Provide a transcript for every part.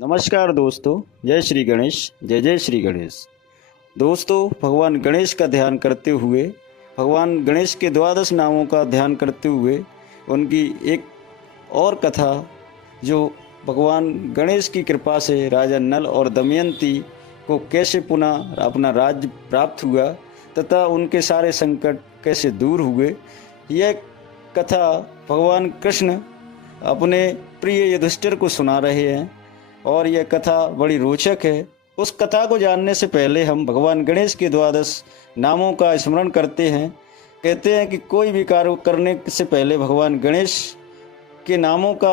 नमस्कार दोस्तों, जय श्री गणेश। जय जय श्री गणेश। दोस्तों, भगवान गणेश का ध्यान करते हुए, भगवान गणेश के द्वादश नामों का ध्यान करते हुए उनकी एक और कथा, जो भगवान गणेश की कृपा से राजा नल और दमयंती को कैसे पुनः अपना राज्य प्राप्त हुआ तथा उनके सारे संकट कैसे दूर हुए, यह कथा भगवान कृष्ण अपने प्रिय युधिष्ठिर को सुना रहे हैं और यह कथा बड़ी रोचक है। उस कथा को जानने से पहले हम भगवान गणेश के द्वादश नामों का स्मरण करते हैं। कहते हैं कि कोई भी कार्य करने से पहले भगवान गणेश के नामों का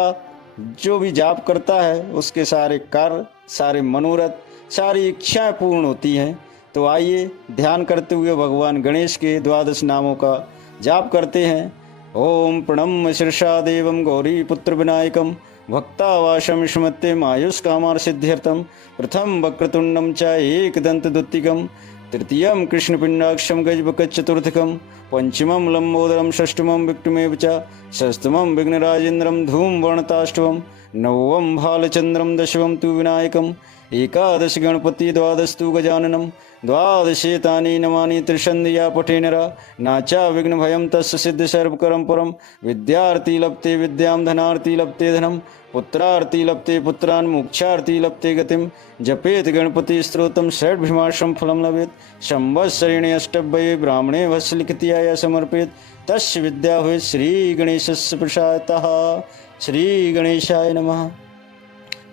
जो भी जाप करता है उसके सारे कार्य, सारे मनोरथ, सारी इच्छाएं पूर्ण होती हैं। तो आइए ध्यान करते हुए भगवान गणेश के द्वादश नामों का जाप करते हैं। ओम प्रणम शीर्षा देवम गौरी पुत्र विनायकम भक्तावाशम स्मृत्यम आयुष कामार सिद्ध्यर्थम प्रथम वक्रतुंडम च एकदंत द्वितीयम तृतीयम कृष्णपिंडाक्षम गजबक चतुर्थकम पंचमम लंबोदरम षष्ठमम विक्रमेव च षष्ठमम विघ्नराजेन्द्रम धूम वर्णताष्टवम नवम भालचंद्रम दशवम तु विनायकम एकादश गणपति द्वादस्तु गजाननम द्वादशेतानि नमानि त्रिशंध्या पठे नरा नाचा विघ्न भयम तस्य सिद्ध सर्वकरम परम विद्यार्थी लप्ते विद्याम धनार्थी लप्ते धनम पुत्रार्थी लप्ते पुत्रान मोक्षार्थी लप्ते गतिम जपेत गणपति स्तोत्रम षड्भिमाशम फलम लभेत संवत्सरेण अष्टभ्ये ब्राह्मणे वत्सलिखित्याय समर्पित तस्य विद्या हुए श्री गणेशस्य प्रसादतः। श्री गणेशाय नमः।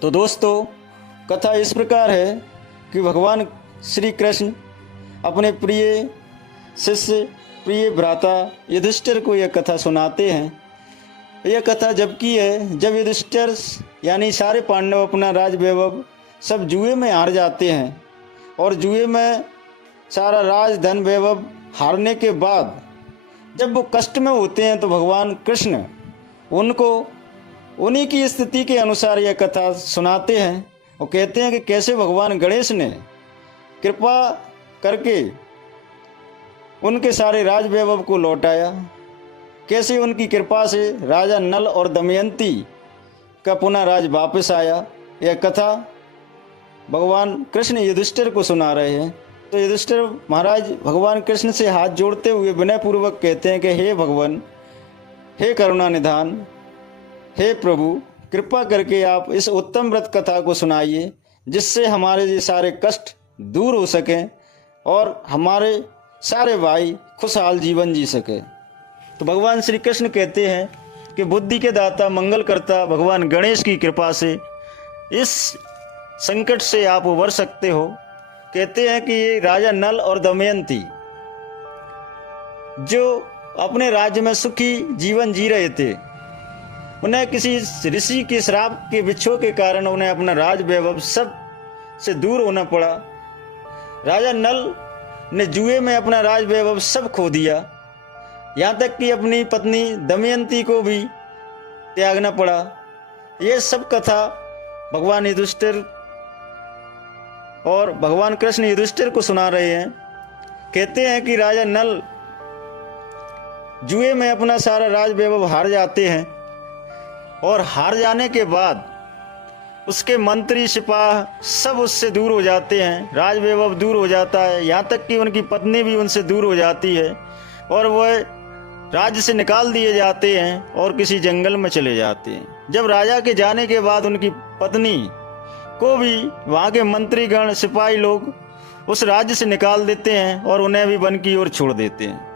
तो दोस्तों, कथा इस प्रकार है कि भगवान श्री कृष्ण अपने प्रिय शिष्य, प्रिय भ्राता युधिष्ठिर को यह कथा सुनाते हैं। यह कथा जब की है जब युधिष्ठिर यानी सारे पांडव अपना राज वैभव सब जुए में हार जाते हैं और जुए में सारा राज धन वैभव हारने के बाद जब वो कष्ट में होते हैं तो भगवान कृष्ण उनको उन्हीं की स्थिति के अनुसार यह कथा सुनाते हैं और कहते हैं कि कैसे भगवान गणेश ने कृपा करके उनके सारे राज वैभव को लौटाया, कैसे उनकी कृपा से राजा नल और दमयंती का पुनः राज वापस आया। यह कथा भगवान कृष्ण युधिष्ठिर को सुना रहे हैं। तो युधिष्ठिर महाराज भगवान कृष्ण से हाथ जोड़ते हुए विनयपूर्वक कहते हैं कि हे भगवान, हे करुणा निधान, हे प्रभु, कृपा करके आप इस उत्तम व्रत कथा को सुनाइए जिससे हमारे ये सारे कष्ट दूर हो सकें और हमारे सारे भाई खुशहाल जीवन जी सके। तो भगवान श्री कृष्ण कहते हैं कि बुद्धि के दाता, मंगल करता भगवान गणेश की कृपा से इस संकट से आप उबर सकते हो। कहते हैं कि ये राजा नल और दमयंती जो अपने राज्य में सुखी जीवन जी रहे थे, उन्हें किसी ऋषि के श्राप के बिच्छो के कारण उन्हें अपना राज वैभव सब से दूर होना पड़ा। राजा नल ने जुए में अपना राज वैभव सब खो दिया, यहाँ तक कि अपनी पत्नी दमयंती को भी त्यागना पड़ा। ये सब कथा भगवान युधिष्ठिर और भगवान कृष्ण युधिष्ठिर को सुना रहे हैं। कहते हैं कि राजा नल जुए में अपना सारा राज वैभव हार जाते हैं और हार जाने के बाद उसके मंत्री सिपाह सब उससे दूर हो जाते हैं, राज वैभव दूर हो जाता है, यहाँ तक कि उनकी पत्नी भी उनसे दूर हो जाती है और वह राज्य से निकाल दिए जाते हैं और किसी जंगल में चले जाते हैं। जब राजा के जाने के बाद उनकी पत्नी को भी वहाँ के मंत्रीगण, सिपाही लोग उस राज्य से निकाल देते हैं और उन्हें भी वन की ओर छोड़ देते हैं।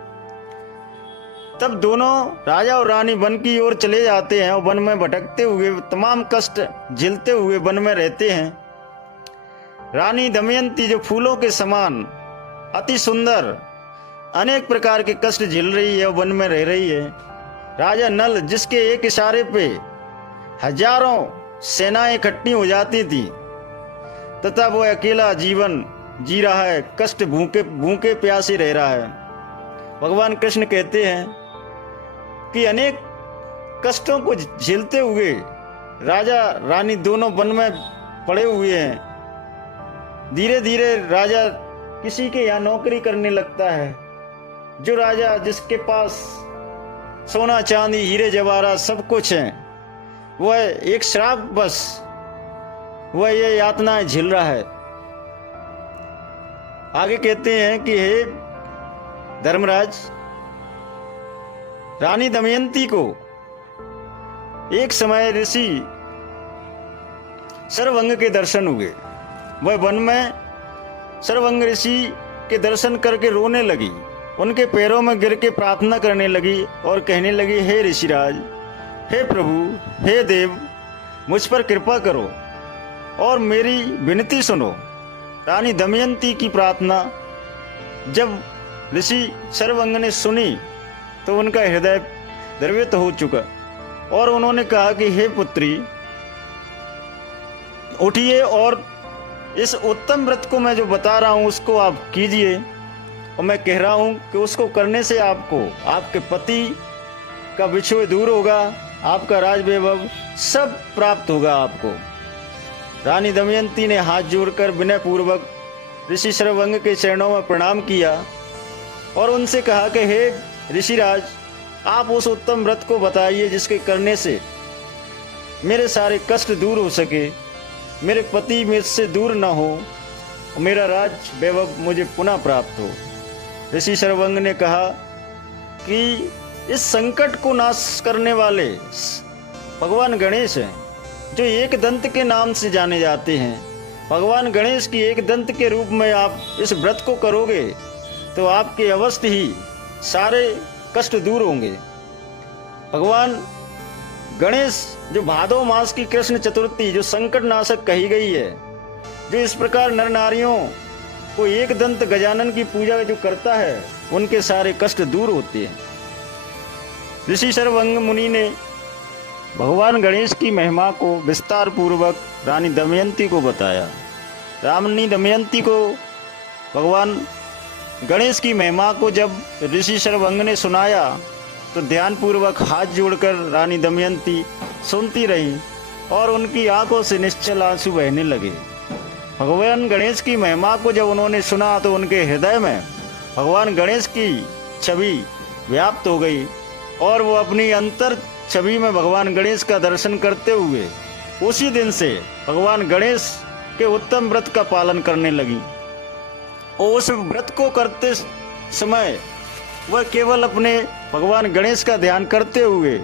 तब दोनों राजा और रानी वन की ओर चले जाते हैं और वन में भटकते हुए तमाम कष्ट झेलते हुए वन में रहते हैं। रानी दमयंती जो फूलों के समान अति सुंदर अनेक प्रकार के कष्ट झेल रही है, वन में रह रही है। राजा नल जिसके एक इशारे पे हजारों सेनाएं इकट्ठी हो जाती थी तथा वो अकेला जीवन जी रहा है, कष्ट भूखे प्यासे रह रहा है। भगवान कृष्ण कहते हैं कि अनेक कष्टों को झेलते हुए राजा रानी दोनों वन में पड़े हुए हैं। धीरे धीरे राजा किसी के यहाँ नौकरी करने लगता है। जो राजा जिसके पास सोना चांदी हीरे जवाहरात सब कुछ है, वह एक श्राप बस वह ये यातनाएं झेल रहा है। आगे कहते हैं कि हे धर्मराज, रानी दमयंती को एक समय ऋषि सर्वंग के दर्शन हुए। वह वन में सर्वंग ऋषि के दर्शन करके रोने लगी, उनके पैरों में गिर के प्रार्थना करने लगी और कहने लगी, हे ऋषिराज, हे प्रभु, हे देव, मुझ पर कृपा करो और मेरी विनती सुनो। रानी दमयंती की प्रार्थना जब ऋषि सर्वंग ने सुनी तो उनका हृदय द्रवित हो चुका और उन्होंने कहा कि हे पुत्री, उठिए और इस उत्तम व्रत को मैं जो बता रहा हूँ उसको आप कीजिए, और मैं कह रहा हूँ कि उसको करने से आपको आपके पति का बिछुए दूर होगा, आपका राज वैभव सब प्राप्त होगा आपको। रानी दमयंती ने हाथ जोड़कर विनय पूर्वक ऋषि सर्वंग के चरणों में प्रणाम किया और उनसे कहा कि हे ऋषिराज, आप उस उत्तम व्रत को बताइए जिसके करने से मेरे सारे कष्ट दूर हो सके, मेरे पति मुझसे दूर न हो, मेरा राज वैभव मुझे पुनः प्राप्त हो। ऋषि सर्वंग ने कहा कि इस संकट को नाश करने वाले भगवान गणेश हैं, जो एक दंत के नाम से जाने जाते हैं। भगवान गणेश की एक दंत के रूप में आप इस व्रत को करोगे तो आपके अवश्य ही सारे कष्ट दूर होंगे। भगवान गणेश जो भादो मास की कृष्ण चतुर्थी जो संकट नाशक कही गई है, जो इस प्रकार नर नारियों को एक दंत गजानन की पूजा जो करता है उनके सारे कष्ट दूर होते हैं। ऋषि सर्वंग मुनि ने भगवान गणेश की महिमा को विस्तार पूर्वक रानी दमयंती को बताया। रानी दमयंती को भगवान गणेश की महिमा को जब ऋषि सर्वंग ने सुनाया तो ध्यानपूर्वक हाथ जोड़कर रानी दमयंती सुनती रही और उनकी आंखों से निश्चल आंसू बहने लगे। भगवान गणेश की महिमा को जब उन्होंने सुना तो उनके हृदय में भगवान गणेश की छवि व्याप्त हो गई और वो अपनी अंतर छवि में भगवान गणेश का दर्शन करते हुए उसी दिन से भगवान गणेश के उत्तम व्रत का पालन करने लगी। और उस व्रत को करते समय वह केवल अपने भगवान गणेश का ध्यान करते हुए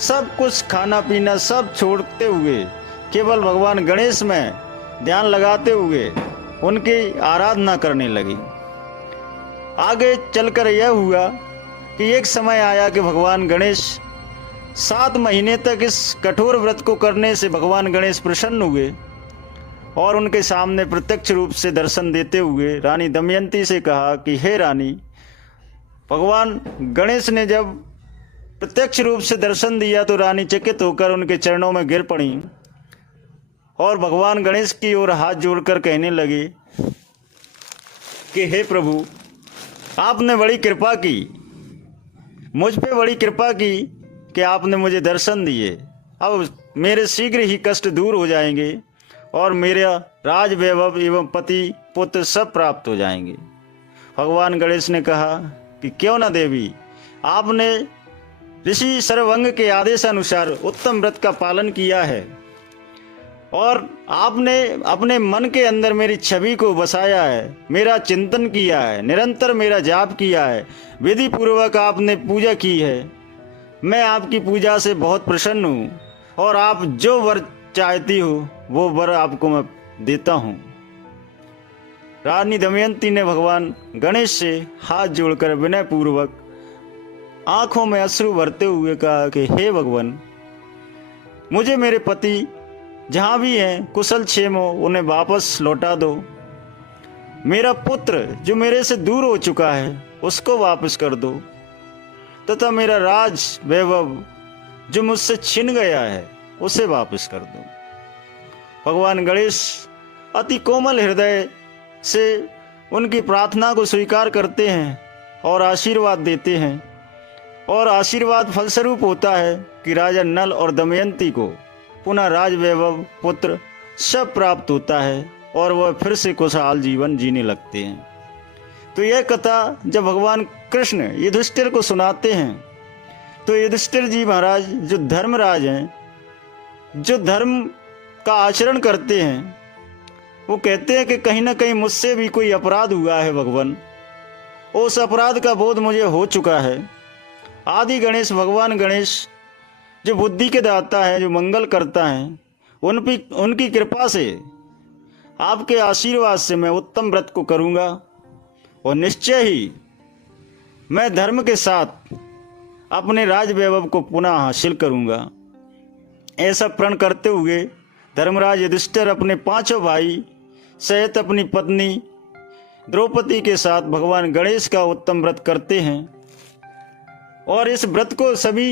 सब कुछ खाना पीना सब छोड़ते हुए केवल भगवान गणेश में ध्यान लगाते हुए उनकी आराधना करने लगी। आगे चलकर यह हुआ कि एक समय आया कि भगवान गणेश 7 महीने तक इस कठोर व्रत को करने से भगवान गणेश प्रसन्न हुए और उनके सामने प्रत्यक्ष रूप से दर्शन देते हुए रानी दमयंती से कहा कि हे रानी, भगवान गणेश ने जब प्रत्यक्ष रूप से दर्शन दिया तो रानी चकित होकर उनके चरणों में गिर पड़ी और भगवान गणेश की ओर हाथ जोड़कर कहने लगी कि हे प्रभु, आपने बड़ी कृपा की, मुझ पे बड़ी कृपा की कि आपने मुझे दर्शन दिए। अब मेरे शीघ्र ही कष्ट दूर हो जाएंगे और मेरा राज वैभव एवं पति पुत्र सब प्राप्त हो जाएंगे। भगवान गणेश ने कहा कि क्यों न देवी, आपने ऋषि सर्वंग के आदेशानुसार उत्तम व्रत का पालन किया है और आपने अपने मन के अंदर मेरी छवि को बसाया है, मेरा चिंतन किया है, निरंतर मेरा जाप किया है, विधि पूर्वक आपने पूजा की है। मैं आपकी पूजा से बहुत प्रसन्न हूँ और आप जो वर चाहती हो वो वर आपको मैं देता हूँ। रानी दमयंती ने भगवान गणेश से हाथ जोड़कर विनय पूर्वक आंखों में अश्रु भरते हुए कहा कि हे भगवान, मुझे मेरे पति जहाँ भी हैं कुशल क्षेम हो उन्हें वापस लौटा दो। मेरा पुत्र जो मेरे से दूर हो चुका है उसको वापस कर दो तथा मेरा राज वैभव जो मुझसे छिन गया है उसे वापस कर दो। भगवान गणेश अति कोमल हृदय से उनकी प्रार्थना को स्वीकार करते हैं और आशीर्वाद देते हैं और आशीर्वाद फलस्वरूप होता है कि राजा नल और दमयंती को पुनः राज वैभव पुत्र सब प्राप्त होता है और वह फिर से खुशहाल जीवन जीने लगते हैं। तो यह कथा जब भगवान कृष्ण युधिष्ठिर को सुनाते हैं तो युधिष्ठिर जी महाराज जो धर्मराज हैं, जो धर्म का आचरण करते हैं, वो कहते हैं कि कहीं ना कहीं मुझसे भी कोई अपराध हुआ है भगवान, उस अपराध का बोध मुझे हो चुका है। आदि गणेश भगवान गणेश जो बुद्धि के दाता है, जो मंगल करता है, उनकी कृपा से, आपके आशीर्वाद से मैं उत्तम व्रत को करूँगा और निश्चय ही मैं धर्म के साथ अपने राज वैभव को पुनः हासिल करूँगा। ऐसा प्रण करते हुए धर्मराज युधिष्ठिर अपने पांचों भाई सहित अपनी पत्नी द्रौपदी के साथ भगवान गणेश का उत्तम व्रत करते हैं और इस व्रत को सभी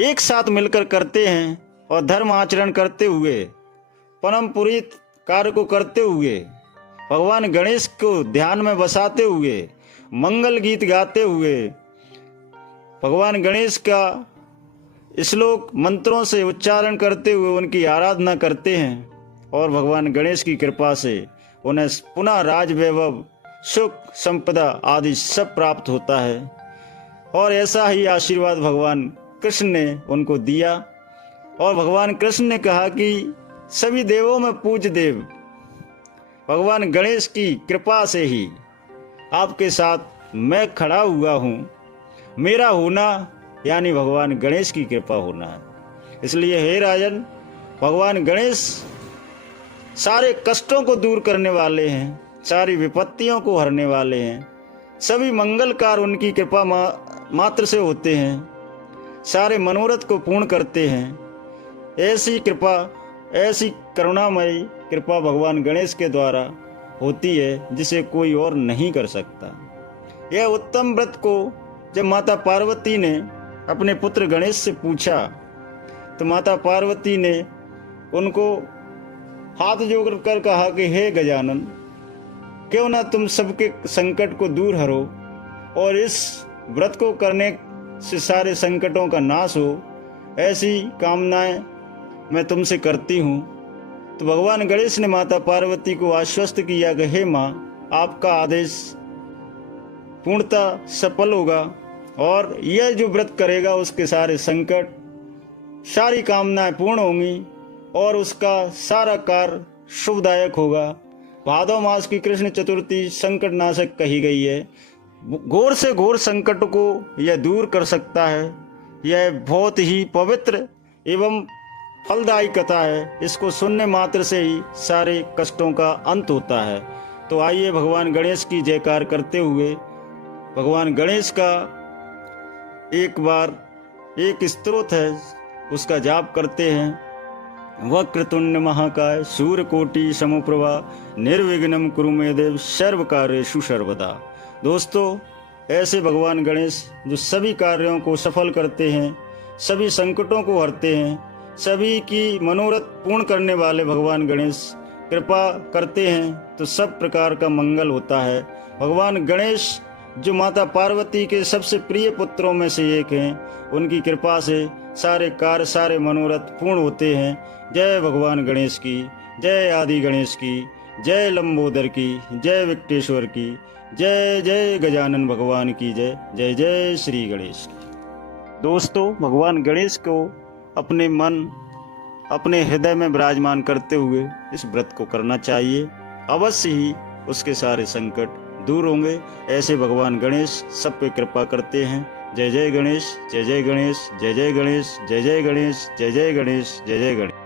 एक साथ मिलकर करते हैं और धर्म आचरण करते हुए, परम पुरीत कार्य को करते हुए, भगवान गणेश को ध्यान में बसाते हुए, मंगल गीत गाते हुए, भगवान गणेश का श्लोक मंत्रों से उच्चारण करते हुए उनकी आराधना करते हैं और भगवान गणेश की कृपा से उन्हें पुनः राज वैभव, सुख, संपदा आदि सब प्राप्त होता है। और ऐसा ही आशीर्वाद भगवान कृष्ण ने उनको दिया और भगवान कृष्ण ने कहा कि सभी देवों में पूज्य देव भगवान गणेश की कृपा से ही आपके साथ मैं खड़ा हुआ हूँ। मेरा होना यानी भगवान गणेश की कृपा होना है। इसलिए हे राजन, भगवान गणेश सारे कष्टों को दूर करने वाले हैं, सारी विपत्तियों को हरने वाले हैं, सभी मंगल कार्य उनकी कृपा मात्र से होते हैं, सारे मनोरथ को पूर्ण करते हैं। ऐसी कृपा, ऐसी करुणामयी कृपा भगवान गणेश के द्वारा होती है जिसे कोई और नहीं कर सकता। यह उत्तम व्रत को जब माता पार्वती ने अपने पुत्र गणेश से पूछा तो माता पार्वती ने उनको हाथ जोड़कर कहा कि हे गजानन, क्यों ना तुम सबके संकट को दूर हरो और इस व्रत को करने से सारे संकटों का नाश हो, ऐसी कामनाएं मैं तुमसे करती हूँ। तो भगवान गणेश ने माता पार्वती को आश्वस्त किया कि हे माँ, आपका आदेश पूर्णतः सफल होगा और यह जो व्रत करेगा उसके सारे संकट, सारी कामनाएं पूर्ण होंगी और उसका सारा कार्य शुभदायक होगा। भादव मास की कृष्ण चतुर्थी संकट नाशक कही गई है। घोर से घोर संकट को यह दूर कर सकता है। यह बहुत ही पवित्र एवं फलदायी कथा है। इसको सुनने मात्र से ही सारे कष्टों का अंत होता है। तो आइए भगवान गणेश की जयकार करते हुए भगवान गणेश का एक स्तोत्र है उसका जाप करते हैं। वक्रतुंड महाकाय सूर्यकोटि समप्रभा निर्विघ्नं कुरु मे देव सर्व कार्येषु सर्वदा। दोस्तों, ऐसे भगवान गणेश जो सभी कार्यों को सफल करते हैं, सभी संकटों को हरते हैं, सभी की मनोरथ पूर्ण करने वाले भगवान गणेश कृपा करते हैं तो सब प्रकार का मंगल होता है। भगवान गणेश जो माता पार्वती के सबसे प्रिय पुत्रों में से एक हैं, उनकी कृपा से सारे कार्य, सारे मनोरथ पूर्ण होते हैं। जय भगवान गणेश की, जय आदि गणेश की, जय लंबोदर की, जय विकटेश्वर की, जय जय गजानन भगवान की जय, जय जय श्री गणेश की। दोस्तों, भगवान गणेश को अपने मन, अपने हृदय में विराजमान करते हुए इस व्रत को करना चाहिए। अवश्य ही उसके सारे संकट दूर होंगे। ऐसे भगवान गणेश सब पे कृपा करते हैं। जय जय गणेश, जय जय गणेश, जय जय गणेश, जय जय गणेश, जय जय गणेश, जय जय गणेश।